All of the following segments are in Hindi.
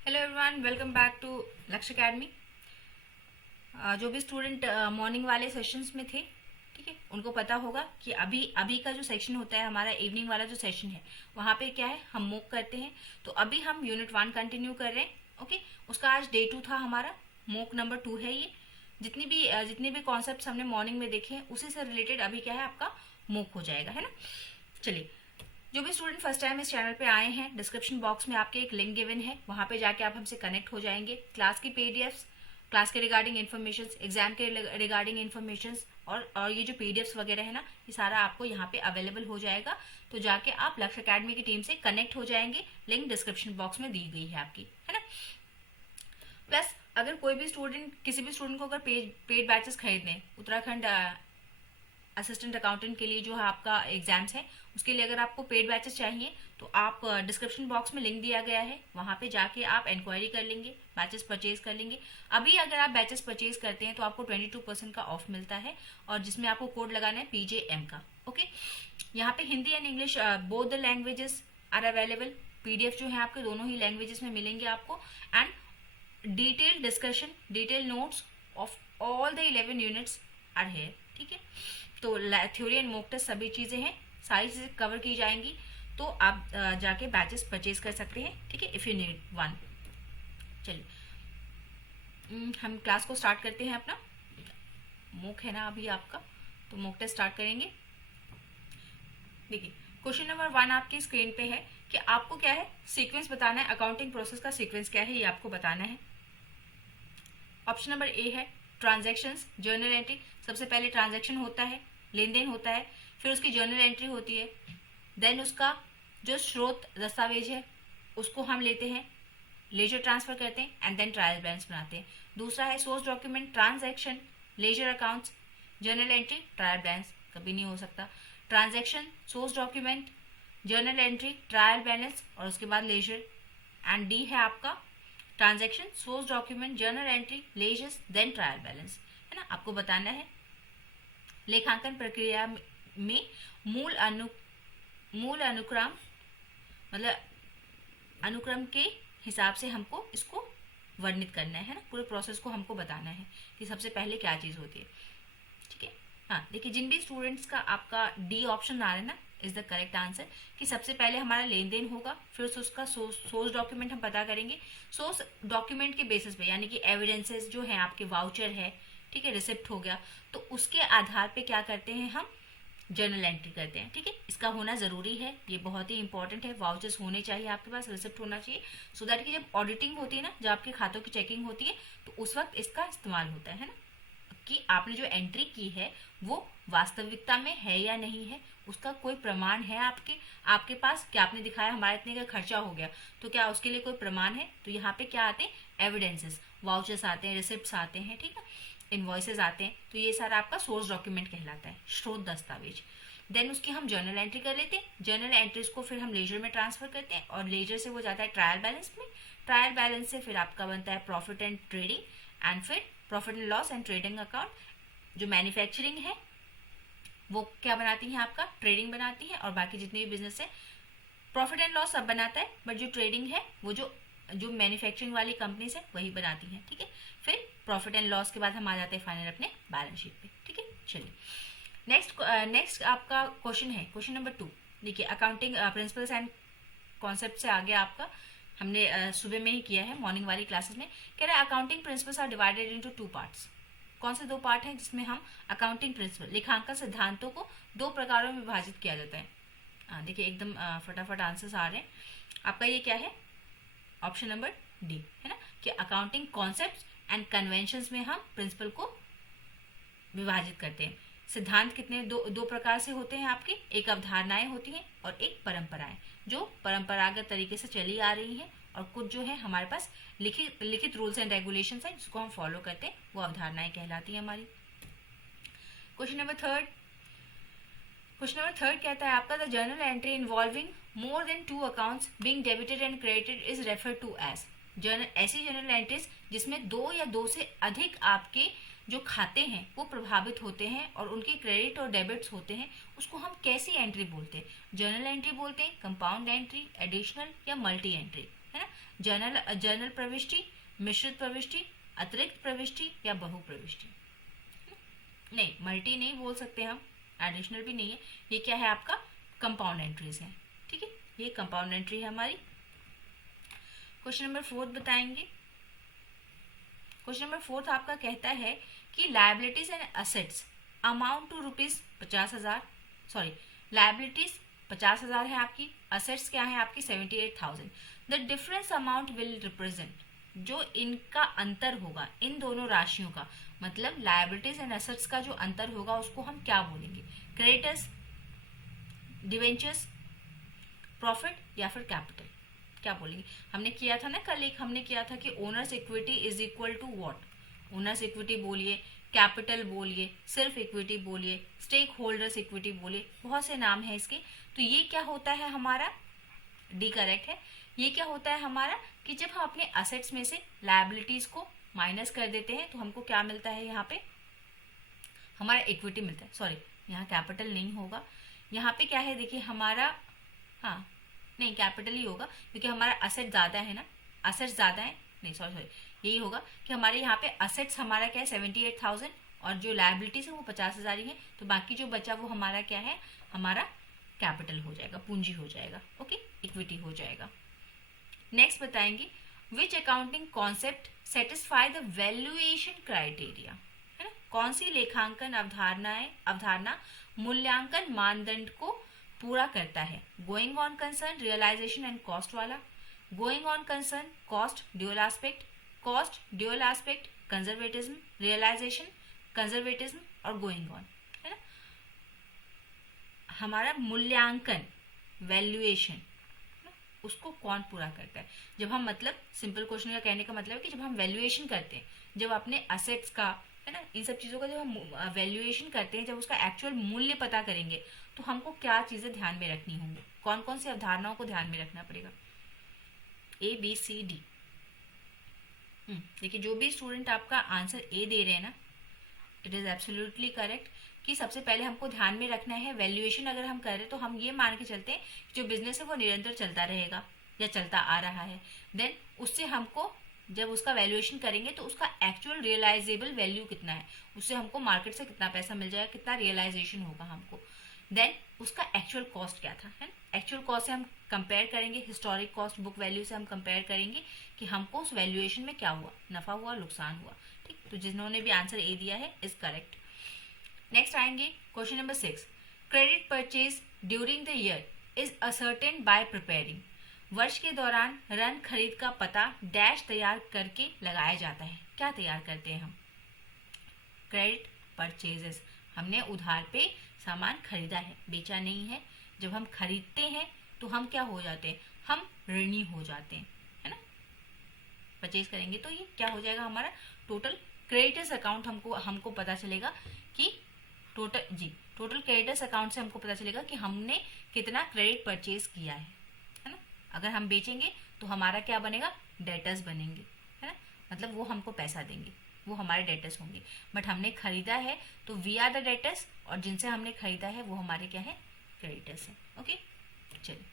Hello everyone, welcome back to Lakshya academy. जो भी स्टूडेंट मॉर्निंग वाले सेशंस में थे, ठीक है, उनको पता होगा कि अभी अभी का जो सेशन होता है, हमारा इवनिंग वाला जो सेशन है, वहाँ पे क्या है, हम मूव करते हैं। तो अभी हम यूनिट 1 कंटिन्यू कर रहे हैं। ओके, उसका आज डे 2 था हमारा, मूक नंबर 2 है ये। जितने भी कॉन्सेप्ट हमने मॉर्निंग में देखे हैं, उसी से रिलेटेड अभी क्या है, आपका मूक हो जाएगा, है ना। चलिए, जो भी स्टूडेंट फर्स्ट टाइम इस चैनल पे आए हैं, डिस्क्रिप्शन बॉक्स में आपके एक लिंक गिवन है, वहां पे जाके आप हमसे कनेक्ट हो जाएंगे। क्लास की पीडीएफ्स, क्लास के रिगार्डिंग इन्फॉर्मेशन, एग्जाम के रिगार्डिंग इन्फॉर्मेशन और ये जो पीडीएफ्स वगैरह है ना, ये सारा आपको यहाँ पे अवेलेबल हो जाएगा। तो जाके आप लक्ष्य अकेडमी की टीम से कनेक्ट हो जाएंगे। लिंक डिस्क्रिप्शन बॉक्स में दी गई है आपकी, है ना। प्लस अगर कोई भी स्टूडेंट, किसी भी स्टूडेंट को अगर पेड बैचेस खरीदने, उत्तराखंड असिस्टेंट अकाउंटेंट के लिए जो है आपका एग्जाम्स है, उसके लिए अगर आपको पेड बैचेस चाहिए तो आप डिस्क्रिप्शन बॉक्स में लिंक दिया गया है, वहां पे जाके आप इंक्वायरी कर लेंगे, बैचेस परचेज कर लेंगे। अभी अगर आप बैचेस परचेज करते हैं तो आपको 22% का ऑफ मिलता है, और जिसमें आपको कोड लगाना है PJM का। ओके, यहाँ पे Hindi and English both the languages are available. PDF जो है आपके दोनों ही लैंग्वेजेस में मिलेंगे आपको, and detail discussion, detail notes of all the 11 units are here. ठीक है, तो थ्योरी एंड मॉक टेस्ट सभी चीजें हैं, सारी चीजें कवर की जाएंगी। तो आप जाके बैचेस परचेज कर सकते हैं, ठीक है, इफ यू नीड वन। चलिए, हम क्लास को स्टार्ट करते हैं। अपना मॉक है ना अभी आपका, तो मॉक टेस्ट स्टार्ट करेंगे। देखिए, क्वेश्चन नंबर 1 आपकी स्क्रीन पे है कि आपको क्या है, सीक्वेंस बताना है, अकाउंटिंग प्रोसेस का सीक्वेंस क्या है ये आपको बताना है। ऑप्शन नंबर ए है ट्रांजैक्शंस, जर्नल एंट्री। सबसे पहले ट्रांजैक्शन होता है, लेन देन होता है, फिर उसकी जर्नल एंट्री होती है, देन उसका जो स्रोत दस्तावेज है उसको हम लेते हैं, लेजर ट्रांसफर करते हैं, एंड देन ट्रायल बैलेंस बनाते हैं। दूसरा है source document, transaction, ledger accounts, journal entry, trial balance कभी नहीं हो सकता। Transaction, source document, journal entry, trial balance और उसके बाद लेजर। एंड डी है आपका transaction, source document, journal entry, ledgers, then trial balance, है ना। आपको बताना है लेखांकन प्रक्रिया में मूल अनुक्रम, मतलब अनुक्रम के हिसाब से हमको इसको वर्णित करना है ना, पूरे प्रोसेस को हमको बताना है कि सबसे पहले क्या चीज होती है। ठीक है, हाँ देखिए, जिन भी स्टूडेंट्स का आपका डी ऑप्शन आ रहा है ना, इज द करेक्ट आंसर, कि सबसे पहले हमारा लेन देन होगा, फिर उसका सोर्स डॉक्यूमेंट हम पता करेंगे। सोर्स डॉक्यूमेंट के बेसिस पे, यानी कि एविडेंसेस जो है आपके, वाउचर है, ठीक है, रिसिप्ट हो गया, तो उसके आधार पे क्या करते हैं हम, जर्नल एंट्री करते हैं। ठीक है, इसका होना जरूरी है, ये बहुत ही इंपॉर्टेंट है। वाउचर्स होने चाहिए आपके पास, रिसिप्ट होना चाहिए, सो दैट कि जब ऑडिटिंग होती है ना, जब आपके खातों की चेकिंग होती है, तो उस वक्त इसका इस्तेमाल होता है ना, कि आपने जो एंट्री की है वो वास्तविकता में है या नहीं है, उसका कोई प्रमाण है आपके पास, कि आपने दिखाया हमारा इतने का खर्चा हो गया, तो क्या उसके लिए कोई प्रमाण है। तो यहाँ पे क्या आते हैं, एविडेंसेस, वाउचर्स आते हैं, रिसिप्ट्स आते हैं, ठीक है, इनवॉइसेस आते हैं। तो ये सारा आपका सोर्स डॉक्यूमेंट कहलाता है, स्रोत दस्तावेज। देन उसकी हम जर्नल एंट्री कर लेते हैं, जर्नल एंट्रीज को फिर हम लेजर में ट्रांसफर करते हैं, और लेजर से वो जाता है ट्रायल बैलेंस में, ट्रायल बैलेंस से फिर आपका बनता है प्रॉफिट एंड ट्रेडिंग, एंड फिर profit and loss and trading account. जो मैन्युफैक्चरिंग है वो क्या बनाती है, आपका ट्रेडिंग बनाती है, और बाकी जितने भी बिजनेस है प्रॉफिट एंड लॉस सब बनाता है, बट जो ट्रेडिंग है वो जो मैन्युफैक्चरिंग वाली कंपनीज है वही बनाती है। ठीक है, फिर प्रॉफिट एंड लॉस के बाद हम आ जाते हैं फाइनल अपने बैलेंस शीट पे। ठीक है, चलिए नेक्स्ट आपका क्वेश्चन है, क्वेश्चन नंबर 2। देखिए, अकाउंटिंग प्रिंसिपल्स एंड कॉन्सेप्ट से आगे आपका हमने सुबह में ही किया है, मॉर्निंग वाली क्लासेस में। कह रहा है accounting principles are divided into 2 parts. कौन से 2 पार्ट हैं जिसमें हम अकाउंटिंग प्रिंसिपल, लेखांकन सिद्धांतों को 2 प्रकारों में विभाजित किया जाता है। देखिए, एकदम फटाफट आंसर्स आ रहे हैं। आपका ये क्या है, ऑप्शन नंबर डी है ना, कि अकाउंटिंग कॉन्सेप्ट्स एंड कन्वेंशंस में हम प्रिंसिपल को विभाजित करते हैं। सिद्धांत कितने दो प्रकार से होते हैं आपके, एक अवधारणाएं होती हैं और एक परंपराएं, जो परंपरागत तरीके से चली आ रही हैं, और कुछ जो है हमारे पास लिखित रूल्स एंड रेगुलेशंस हैं जिसको हम फॉलो करते हैं, वो अवधारणाएं कहलाती हैं हमारी। क्वेश्चन नंबर 3 कहता है आपका, the journal entry involving more than 2 accounts being debited and credited is referred to as. ऐसी जर्नल एंट्रीज जिसमें 2 या 2 से अधिक आपके जो खाते हैं वो प्रभावित होते हैं और उनके क्रेडिट और डेबिट्स होते हैं, उसको हम कैसी एंट्री बोलते हैं, जर्नल एंट्री बोलते हैं, कंपाउंड एंट्री, एडिशनल या मल्टी एंट्री, है ना। जर्नल प्रविष्टि, मिश्रित प्रविष्टि, अतिरिक्त प्रविष्टि या बहु प्रविष्टि। नहीं, मल्टी नहीं बोल सकते हम, एडिशनल भी नहीं है, ये क्या है आपका कंपाउंड एंट्रीज है। ठीक है, ये कंपाउंड एंट्री है हमारी। क्वेश्चन नंबर 4 बताएंगे। क्वेश्चन नंबर 4 आपका कहता है कि liabilities and assets amount to ₹50,000, sorry liabilities 50,000 है आपकी, असेट्स क्या है आपकी 78,000। The difference amount will represent, जो इनका अंतर होगा इन दोनों राशियों का, मतलब लायबिलिटीज एंड असेट्स का जो अंतर होगा उसको हम क्या बोलेंगे, क्रेडिटर्स, डिवेंचर्स, प्रॉफिट या फिर कैपिटल, क्या बोलेंगे। हमने किया था ना कल, एक हमने किया था कि owner's equity is equal to what, owner's equity बोलिए, कैपिटल बोलिए, सिर्फ इक्विटी बोलिए, स्टेक होल्डर्स इक्विटी बोलिए, बहुत से नाम है इसके। तो ये क्या होता है हमारा, डी करेक्ट है। ये क्या होता है हमारा कि जब हम अपने असेट्स में से लायबिलिटीज को माइनस कर देते हैं तो हमको क्या मिलता है, यहाँ पे हमारा इक्विटी मिलता है। सॉरी, यहाँ कैपिटल नहीं होगा, यहाँ पे क्या है देखिए हमारा, हाँ नहीं कैपिटल ही होगा क्योंकि हमारा असेट ज्यादा है ना, असेट्स ज्यादा है, नहीं सॉरी यही होगा कि हमारे यहाँ पे असेट्स हमारा क्या है 78,000 और जो लायबिलिटीज है वो 50,000 ही है, तो बाकी जो बचा वो हमारा क्या है, हमारा कैपिटल हो जाएगा, पूंजी हो जाएगा, ओके, इक्विटी हो जाएगा। नेक्स्ट बताएंगे, which accounting concept satisfy the valuation criteria, है ना, कौन सी लेखांकन अवधारणा मूल्यांकन मानदंड को पूरा करता है। Going on concern, realisation and cost वाला, going on concern, cost dual aspect, cost dual aspect, conservatism, realisation, conservatism और गोइंग ऑन, है ना। हमारा मूल्यांकन वैल्यूएशन उसको कौन पूरा करता है। जब हम, मतलब सिंपल क्वेश्चन का कहने का मतलब है कि जब हम वैल्यूएशन करते हैं, जब अपने असेट्स का, है ना, इन सब चीजों का जब हम वैल्यूएशन करते हैं, जब उसका एक्चुअल मूल्य पता करेंगे तो हमको क्या चीजें ध्यान में रखनी होंगी, कौन कौन सी अवधारणाओं को ध्यान में रखना पड़ेगा, ABCD। देखिए जो भी स्टूडेंट आपका आंसर ए दे रहे हैं ना, इट इज एब्सोल्युटली करेक्ट कि सबसे पहले हमको ध्यान में रखना है वैल्यूएशन अगर हम कर रहे तो हम ये मान के चलते हैं कि जो बिजनेस है वो निरंतर चलता रहेगा या चलता आ रहा है। देन उससे हमको जब उसका वैल्यूएशन करेंगे तो उसका एक्चुअल रियलाइजेबल वैल्यू कितना है, उससे हमको मार्केट से कितना पैसा मिल जाएगा, कितना रियलाइजेशन होगा हमको। देन उसका एक्चुअल कॉस्ट क्या था, है ना, एक्चुअल कॉस्ट से हम कंपेयर करेंगे, हिस्टोरिक कॉस्ट बुक वैल्यू से हम कंपेयर करेंगे कि हमको उस वैल्यूएशन में क्या हुआ, नफा हुआ, नुकसान हुआ। ठीक, तो जिन्होंने भी आंसर ए दिया है इज करेक्ट। नेक्स्ट आएंगे question number 6, credit purchase during the year is ascertain bye preparing, वर्ष के दौरान ऋण खरीद का पता डैश तैयार करके लगाया जाता है। क्या तैयार करते हैं हम, क्रेडिट परचेजेस, हमने उधार पे सामान खरीदा है, बेचा नहीं है। जब हम खरीदते हैं तो हम क्या हो जाते हैं, हम ऋणी हो जाते हैं, है ना। परचेज करेंगे तो ये क्या हो जाएगा हमारा टोटल क्रेडिटर्स अकाउंट, हमको पता चलेगा कि टोटल क्रेडिटर्स अकाउंट से हमको पता चलेगा कि हमने कितना क्रेडिट परचेज किया है ना। अगर हम बेचेंगे तो हमारा क्या बनेगा, डेटर्स बनेंगे, है ना, मतलब वो हमको पैसा देंगे, वो हमारे डेटर्स होंगे। बट हमने खरीदा है तो वी आर द डेटर्स और जिनसे हमने खरीदा है वो हमारे क्या है, क्रेडिटर्स हैं। ओके, चलिए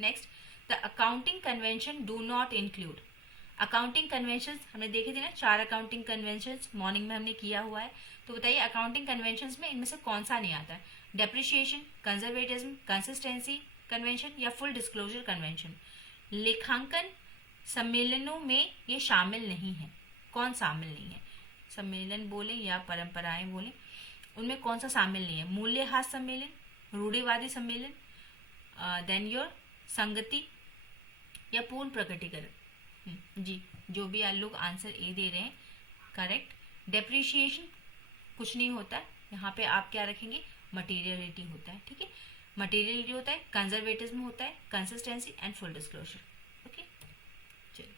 next, the accounting convention do not include, accounting convention हमने देखे थे ना, 4 अकाउंटिंग कन्वेंशन मॉर्निंग में हमने किया हुआ है। तो बताइए अकाउंटिंग कन्वेंशन में इनमें से कौन सा नहीं आता है, डेप्रिसिएशन, कंजर्वेटिज्म, कंसिस्टेंसी कन्वेंशन या फुल डिस्क्लोजर कन्वेंशन। लेखांकन सम्मेलनों में ये शामिल नहीं है, कौन शामिल नहीं है, सम्मेलन बोले या परंपराएं बोले, उनमें कौन सा शामिल नहीं है, मूल्यह्रास सम्मेलन, रूढ़िवादी सम्मेलन, देन योर संगति या पूर्ण प्रकटीकरण। जी जो भी लोग आंसर ए दे रहे हैं करेक्ट। डेप्रिशिएशन कुछ नहीं होता है, यहाँ पे आप क्या रखेंगे, मटेरियलिटी होता है, ठीक है, मटेरियलिटी होता है, कंजर्वेटिज्म होता है, consistency and full disclosure. Okay, चलिए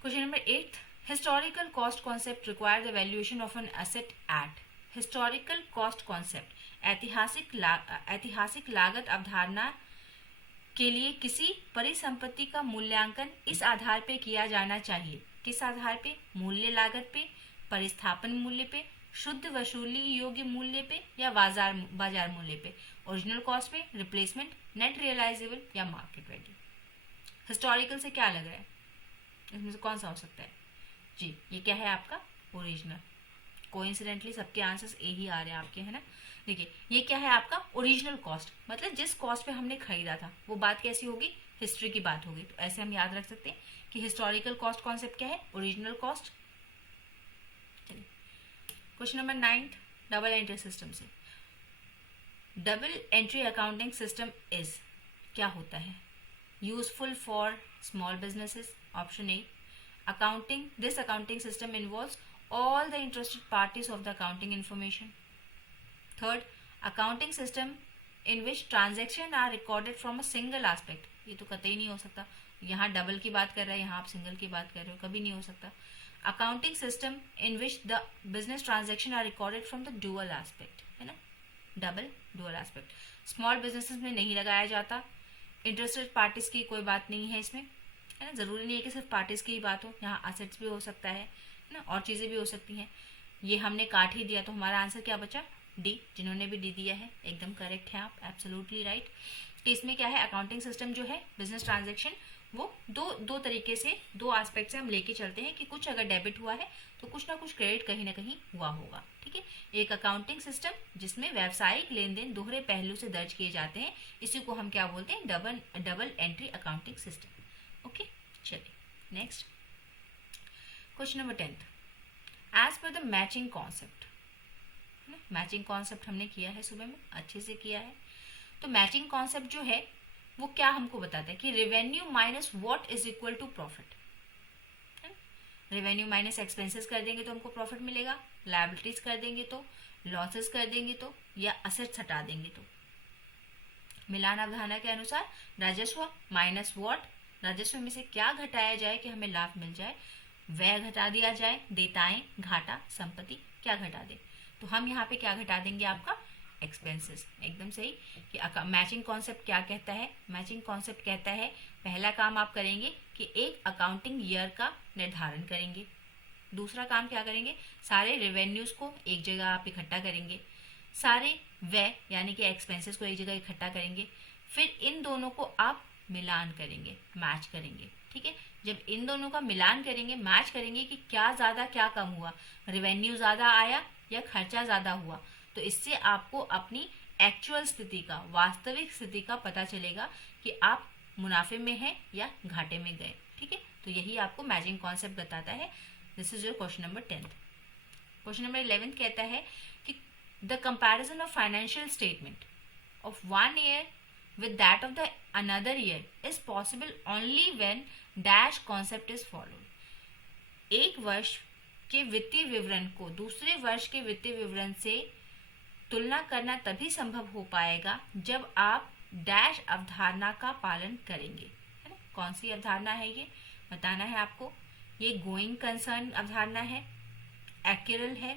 question number 8, historical cost concept require the valuation of an asset at, historical cost concept ऐतिहासिक लागत अवधारणा के लिए किसी परिसंपत्ति का मूल्यांकन इस आधार पे किया जाना चाहिए, किस आधार पे, मूल्य लागत पे, परिस्थापन मूल्य पे, शुद्ध वसूली योग्य मूल्य पे या बाजार मूल्य पे, ओरिजिनल कॉस्ट पे, रिप्लेसमेंट, नेट रियलाइजेबल या मार्केट वैल्यू। हिस्टोरिकल से क्या लग रहा है, इसमें से कौन सा हो सकता है जी? ये क्या है आपका ओरिजिनल। कोइंसिडेंटली सबके आंसर्स ए ही आ रहे हैं आपके, है ना। देखिए ये क्या है आपका ओरिजिनल कॉस्ट, मतलब जिस कॉस्ट पे हमने खरीदा था वो बात कैसी होगी, हिस्ट्री की बात होगी। तो ऐसे हम याद रख सकते हैं कि हिस्टोरिकल कॉस्ट कॉन्सेप्ट क्या है, ओरिजिनल कॉस्ट। चलिए question number 9, double entry system से। Double entry accounting system is, क्या होता है, useful for small businesses, option A. Accounting, this accounting system involves all the interested parties of the accounting information. Third, accounting system in which transactions are recorded from a single aspect. ये तो कतई नहीं हो सकता, यहाँ डबल की बात कर रहे हैं, यहाँ आप सिंगल की बात कर रहे हो, कभी नहीं हो सकता। Accounting system in which the business transaction are recorded from the dual aspect, है ना, double dual aspect. Small businesses में नहीं लगाया जाता, इंटरेस्टेड पार्टीज की कोई बात नहीं है इसमें, है ना। जरूरी नहीं है कि सिर्फ पार्टीज की ही बात हो, यहाँ असेट्स भी हो सकता है ना, और चीज़ें भी हो सकती हैं। ये हमने काट ही दिया, तो हमारा आंसर क्या बचा, डी। जिन्होंने भी डी दिया है एकदम करेक्ट है आप, एब्सोल्युटली राइट। तो इसमें क्या है, अकाउंटिंग सिस्टम जो है बिजनेस ट्रांजैक्शन वो दो तरीके से, दो एस्पेक्ट से हम लेके चलते हैं कि कुछ अगर डेबिट हुआ है तो कुछ ना कुछ क्रेडिट कहीं ना कहीं हुआ होगा, ठीक है। एक अकाउंटिंग सिस्टम जिसमें व्यावसायिक लेन देन दोहरे पहलू से दर्ज किए जाते हैं, इसी को हम क्या बोलते हैं, double entry accounting system. Okay चलिए next question number 10, as per the matching concept. Matching concept हमने किया है सुबह में, अच्छे से किया है। तो मैचिंग कॉन्सेप्ट जो है वो क्या हमको बताता है कि revenue minus what is equal to profit. Revenue minus expenses कर देंगे तो हमको प्रॉफिट मिलेगा, लायबिलिटीज कर देंगे तो, लॉसेस कर देंगे तो, या असेट्स हटा देंगे तो। मिलान अवधारणा के अनुसार राजस्व माइनस व्हाट, राजस्व में से क्या घटाया जाए कि हमें लाभ मिल जाए, व्यय घटा दिया जाए, देयताएं, घाटा, संपत्ति क्या घटा दे। तो हम यहाँ पे क्या घटा देंगे, आपका एक्सपेंसेस। एकदम सही कि मैचिंग कॉन्सेप्ट क्या कहता है, मैचिंग कॉन्सेप्ट कहता है पहला काम आप करेंगे कि एक अकाउंटिंग ईयर का निर्धारण करेंगे। दूसरा काम क्या करेंगे, सारे रेवेन्यूज को एक जगह आप इकट्ठा करेंगे, सारे व्यय यानी कि एक्सपेंसेस को एक जगह इकट्ठा करेंगे, फिर इन दोनों को आप मिलान करेंगे, मैच करेंगे, ठीक है। जब इन दोनों का मिलान करेंगे, मैच करेंगे कि क्या ज्यादा क्या कम हुआ, रेवेन्यू ज्यादा आया या खर्चा ज्यादा हुआ, तो इससे आपको अपनी एक्चुअल स्थिति का, वास्तविक स्थिति का पता चलेगा कि आप मुनाफे में हैं या घाटे में गए, ठीक है। तो यही आपको मैचिंग कॉन्सेप्ट बताता है। This is your question number 10। Question number 11 कहता है कि the comparison of financial statement of one year with that of the another year is possible only when dash concept is followed। एक वर्ष के वित्तीय विवरण को दूसरे वर्ष के वित्तीय विवरण से तुलना करना तभी संभव हो पाएगा जब आप डैश अवधारणा का पालन करेंगे, है ना। कौन सी अवधारणा है ये बताना है आपको। ये गोइंग कंसर्न अवधारणा है, एक्यूरल है,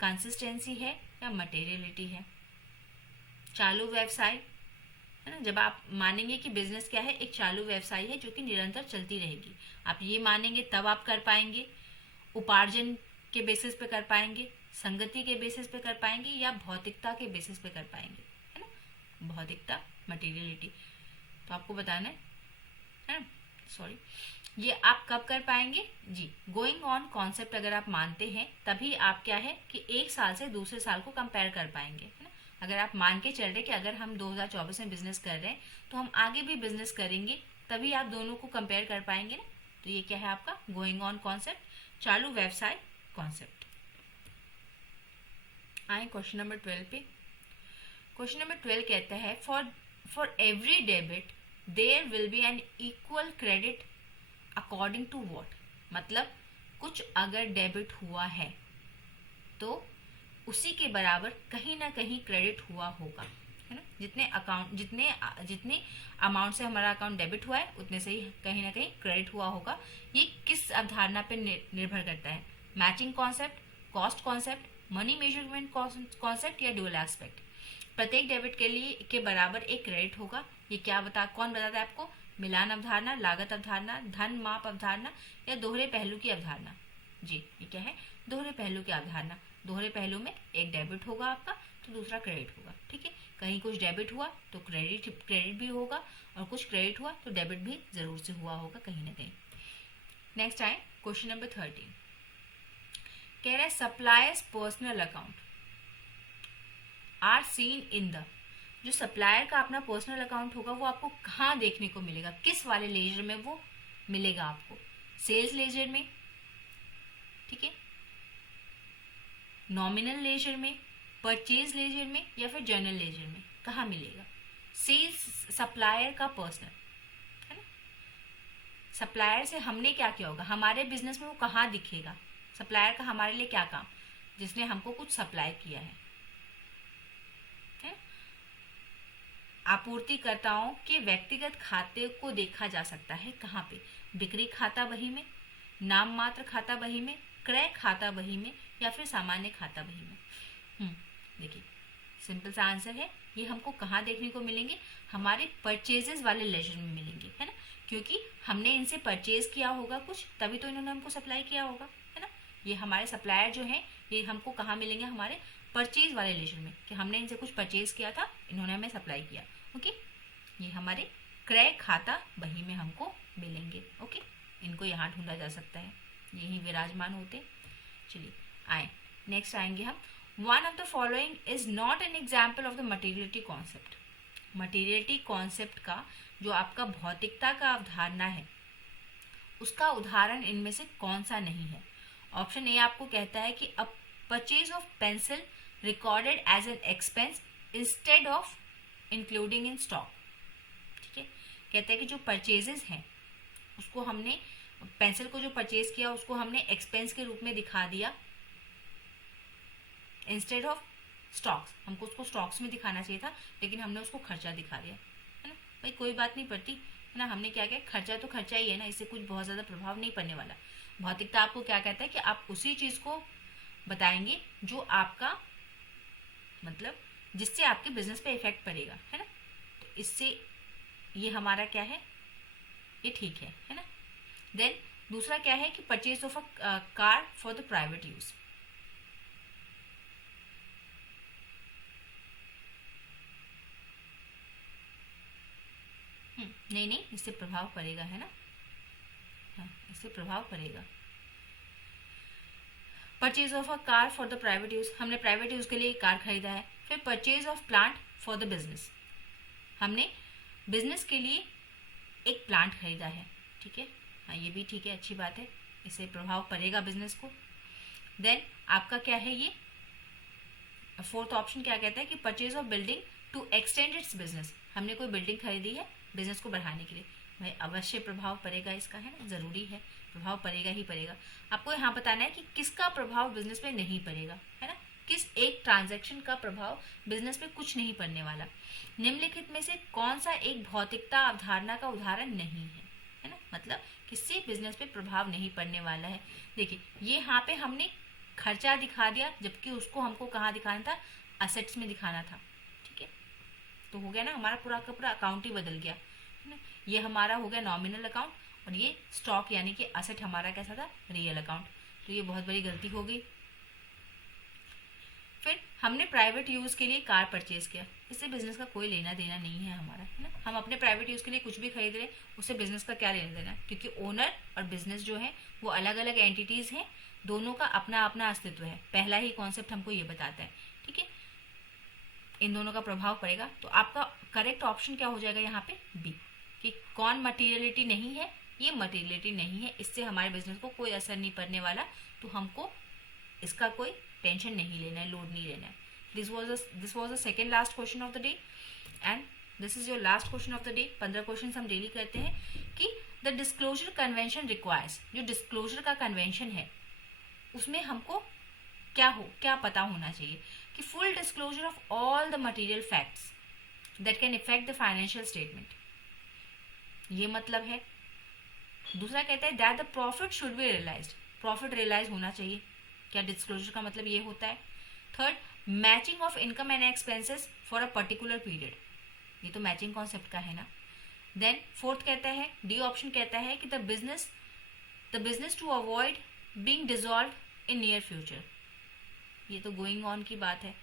कंसिस्टेंसी है या मटेरियलिटी है। चालू व्यवसाय, है ना, जब आप मानेंगे कि बिजनेस क्या है, एक चालू व्यवसाय है जो कि निरंतर चलती रहेगी, आप ये मानेंगे तब आप कर पाएंगे। उपार्जन के बेसिस पे कर पाएंगे, संगति के बेसिस पे कर पाएंगे या भौतिकता के बेसिस पे कर पाएंगे, है ना। भौतिकता, मटेरियलिटी, तो आपको बताना है ना, सॉरी, ये आप कब कर पाएंगे जी। गोइंग ऑन कॉन्सेप्ट अगर आप मानते हैं तभी आप क्या है कि एक साल से दूसरे साल को कंपेयर कर पाएंगे, है ना। अगर आप मान के चल रहे कि अगर हम 2024 में बिजनेस कर रहे हैं तो हम आगे भी बिजनेस करेंगे, तभी आप दोनों को कंपेयर कर पाएंगे ना। तो ये क्या है आपका गोइंग ऑन कॉन्सेप्ट, चालू व्यवसाय कॉन्सेप्ट। आए क्वेश्चन नंबर 12 पे। क्वेश्चन नंबर 12 कहता है for every debit there will be an equal credit according to what. मतलब कुछ अगर डेबिट हुआ है तो उसी के बराबर कहीं ना कहीं क्रेडिट हुआ होगा, है ना। जितने अमाउंट से हमारा अकाउंट डेबिट हुआ है उतने से ही कहीं ना कहीं क्रेडिट हुआ होगा। ये किस अवधारणा पे निर्भर करता है, matching concept, cost concept, money measurement concept या डुअल एस्पेक्ट। प्रत्येक डेबिट के लिए के बराबर एक क्रेडिट होगा। ये कौन बताता है आपको, मिलान अवधारणा, लागत अवधारणा, धन माप अवधारणा या दोहरे पहलू की अवधारणा। जी ये क्या है, दोहरे पहलू की अवधारणा। दोहरे पहलू में, एक डेबिट होगा आपका तो दूसरा क्रेडिट होगा, ठीक है। कहीं कुछ डेबिट हुआ तो क्रेडिट भी होगा, और कुछ क्रेडिट हुआ तो डेबिट भी जरूर से हुआ होगा कहीं ना कहीं। नेक्स्ट आए क्वेश्चन नंबर 13, कह रहा है suppliers personal account are seen in the, जो सप्लायर का अपना पर्सनल अकाउंट होगा वो आपको कहाँ देखने को मिलेगा, किस वाले लेजर में वो मिलेगा आपको, सेल्स लेजर में, ठीक है, नॉमिनल लेजर में, परचेज लेजर में, या फिर जर्नल लेजर में, कहाँ मिलेगा। सेल्स सप्लायर का पर्सनल है ना, सप्लायर से हमने क्या किया होगा, हमारे बिजनेस में वो कहाँ दिखेगा, सप्लायर का हमारे लिए क्या काम, जिसने हमको कुछ सप्लाई किया है। आपूर्तिकर्ताओं के व्यक्तिगत खाते को देखा जा सकता है कहाँ पे, बिक्री खाता बही में, नाम मात्र खाता बही में, क्रय खाता बही में, या फिर सामान्य खाता बही में। देखिए सिंपल सा आंसर है, ये हमको कहाँ देखने को मिलेंगे, हमारे परचेजेस वाले लेजर में मिलेंगे, है ना, क्योंकि हमने इनसे परचेज किया होगा कुछ, तभी तो इन्होंने हमको सप्लाई किया होगा, है ना। ये हमारे सप्लायर जो है ये हमको कहाँ मिलेंगे, हमारे परचेज वाले लेजर में, कि हमने इनसे कुछ परचेज किया था, इन्होंने हमें सप्लाई किया। ओके, ये हमारे क्रय खाता बही में हमको मिलेंगे। ओके, इनको यहाँ ढूंढा जा सकता है, यही विराजमान होते। चलिए आए नेक्स्ट आएंगे हम, one of the following is not an example of the materiality concept. Materiality concept का जो आपका भौतिकता का अवधारणा है उसका उदाहरण इनमें से कौन सा नहीं है। ऑप्शन ए आपको कहता है कि a purchase of pencil recorded as an expense instead of including in stock, ठीक है। कहते हैं कि जो परचेजेस हैं उसको हमने, पेंसिल को जो परचेज किया उसको हमने एक्सपेंस के रूप में दिखा दिया इंस्टेड ऑफ स्टॉक्स, हमको उसको स्टॉक्स में दिखाना चाहिए था लेकिन हमने उसको खर्चा दिखा दिया, है ना। भाई कोई बात नहीं पड़ती, है ना, हमने क्या किया, खर्चा तो खर्चा ही है ना, इससे कुछ बहुत ज्यादा प्रभाव नहीं पड़ने वाला। भौतिकता आपको क्या कहता है कि आप उसी चीज को बताएंगे जो आपका मतलब जिससे आपके बिजनेस पे इफेक्ट पड़ेगा, है ना। तो इससे ये हमारा क्या है, ये ठीक है ना। देन दूसरा क्या है कि purchase of a car for the private use. नहीं, इससे प्रभाव पड़ेगा, है ना, हाँ, इससे प्रभाव पड़ेगा। Purchase of a car for the private use, हमने प्राइवेट यूज के लिए कार खरीदा है। फिर purchase of plant for the business, हमने बिजनेस के लिए एक प्लांट खरीदा है, ठीक है, हाँ ये भी ठीक है, अच्छी बात है, इससे प्रभाव पड़ेगा बिजनेस को। देन आपका क्या है, ये फोर्थ ऑप्शन क्या कहता है कि purchase of building to extend its business, हमने कोई बिल्डिंग खरीदी है बिजनेस को बढ़ाने के लिए। भाई अवश्य प्रभाव पड़ेगा इसका, है ना, जरूरी है, प्रभाव पड़ेगा ही पड़ेगा। आपको यहाँ बताना है कि किसका प्रभाव बिजनेस पे नहीं पड़ेगा, है ना, किस एक ट्रांजैक्शन का प्रभाव बिजनेस पे कुछ नहीं पड़ने वाला। निम्नलिखित में से कौन सा एक भौतिकता अवधारणा का उदाहरण नहीं है ना, मतलब किससे बिजनेस पे प्रभाव नहीं पड़ने वाला है। देखिए ये यहाँ पे हमने खर्चा दिखा दिया, जबकि उसको हमको कहाँ दिखाना था, असेट्स में दिखाना था, ठीक है। तो हो गया ना, हमारा पूरा का पूरा अकाउंट ही बदल गया, है ना। ये हमारा हो गया नॉमिनल अकाउंट, और ये स्टॉक यानी कि असेट हमारा कैसा था, रियल अकाउंट। तो ये बहुत बड़ी गलती हो गई। फिर हमने प्राइवेट यूज के लिए कार परचेज किया, इससे बिजनेस का कोई लेना देना नहीं है हमारा, है ना। हम अपने प्राइवेट यूज के लिए कुछ भी खरीद रहे, उससे बिजनेस का क्या लेना देना, क्योंकि ओनर और बिजनेस जो है वो अलग अलग एंटिटीज हैं, दोनों का अपना अपना अस्तित्व है। पहला ही कॉन्सेप्ट हमको ये बताता है, ठीक है, इन दोनों का प्रभाव पड़ेगा। तो आपका करेक्ट ऑप्शन क्या हो जाएगा यहाँ पे, बी, कि कौन मटीरियलिटी नहीं है, ये मटीरियलिटी नहीं है, इससे हमारे बिजनेस को कोई असर नहीं पड़ने वाला, तो हमको इसका कोई टेंशन नहीं लेना है, लोड नहीं लेना है। This was the second last question of the day and this is your last question of the day. 15 question हम डेली करते हैं कि द डिस्क्लोजर कन्वेंशन रिक्वायर्स, जो डिस्क्लोजर का कन्वेंशन है उसमें हमको क्या पता होना चाहिए कि full disclosure of all the material facts that can effect the financial statement, ये मतलब है। दूसरा कहता है that the profit should be realised, profit realise होना चाहिए, क्या डिस्क्लोजर का मतलब ये होता है। Third, matching of income and expenses for a particular period, ये तो मैचिंग कॉन्सेप्ट का है ना। देन फोर्थ कहता है, डी ऑप्शन कहता है कि the business to avoid being dissolve in near future, ये तो गोइंग ऑन की बात है।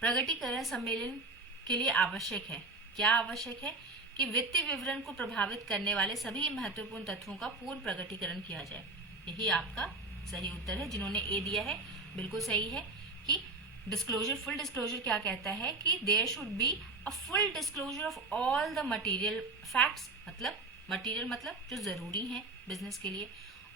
प्रगटीकरण सम्मेलन के लिए आवश्यक है, क्या आवश्यक है कि वित्तीय विवरण को प्रभावित करने वाले सभी महत्वपूर्ण तत्वों का पूर्ण प्रगटीकरण किया जाए। यही आपका सही उत्तर है। जिन्होंने ए दिया है बिल्कुल सही है कि डिस्क्लोजर, फुल डिस्क्लोजर क्या कहता है कि there should be a full disclosure of all the material facts, मतलब मटेरियल मतलब जो जरूरी है बिजनेस के लिए,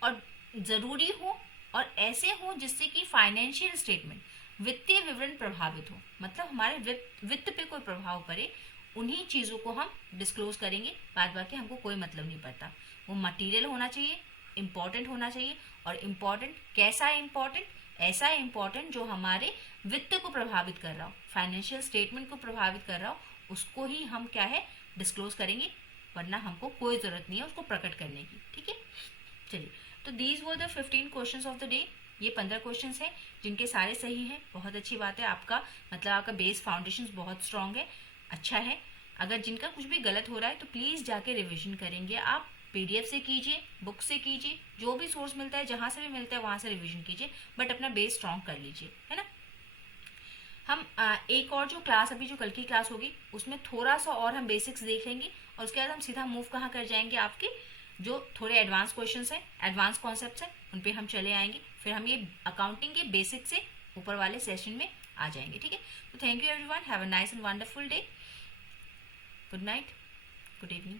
और जरूरी हो और ऐसे हो जिससे कि फाइनेंशियल स्टेटमेंट, वित्तीय विवरण प्रभावित हो, मतलब हमारे वित्त पे कोई प्रभाव पड़े, उन्हीं चीजों को हम डिस्क्लोज करेंगे। बाद बाकी हमको कोई मतलब नहीं पड़ता। वो मटेरियल होना चाहिए, इंपॉर्टेंट होना चाहिए, और इम्पॉर्टेंट कैसा है? इम्पॉर्टेंट ऐसा इम्पॉर्टेंट जो हमारे वित्त को प्रभावित कर रहा हो, फाइनेंशियल स्टेटमेंट को प्रभावित कर रहा हो, उसको ही हम क्या है डिस्क्लोज करेंगे, वरना हमको कोई जरूरत नहीं है उसको प्रकट करने की। ठीक है, चलिए, तो these were the 15 questions of the day. ये 15 क्वेश्चंस हैं जिनके सारे सही हैं। बहुत अच्छी बात है, आपका मतलब आपका बेस फाउंडेशन बहुत स्ट्रांग है, अच्छा है। अगर जिनका कुछ भी गलत हो रहा है तो प्लीज जाके रिविजन करेंगे आप, पीडीएफ से कीजिए, बुक से कीजिए, जो भी सोर्स मिलता है, जहां से भी मिलता है वहां से रिवीजन कीजिए, बट अपना बेस स्ट्रांग कर लीजिए, है ना। हम एक और जो क्लास अभी जो कल की क्लास होगी उसमें थोड़ा सा और हम बेसिक्स देख लेंगे, और उसके बाद हम सीधा मूव कहाँ कर जाएंगे, आपके जो थोड़े एडवांस क्वेश्चंस हैं, एडवांस कॉन्सेप्ट्स हैं, उन पे हम चले आएंगे। फिर हम ये अकाउंटिंग के बेसिक से ऊपर वाले सेशन में आ जाएंगे। ठीक है, तो thank you everyone, have a nice and wonderful day, good night, good evening.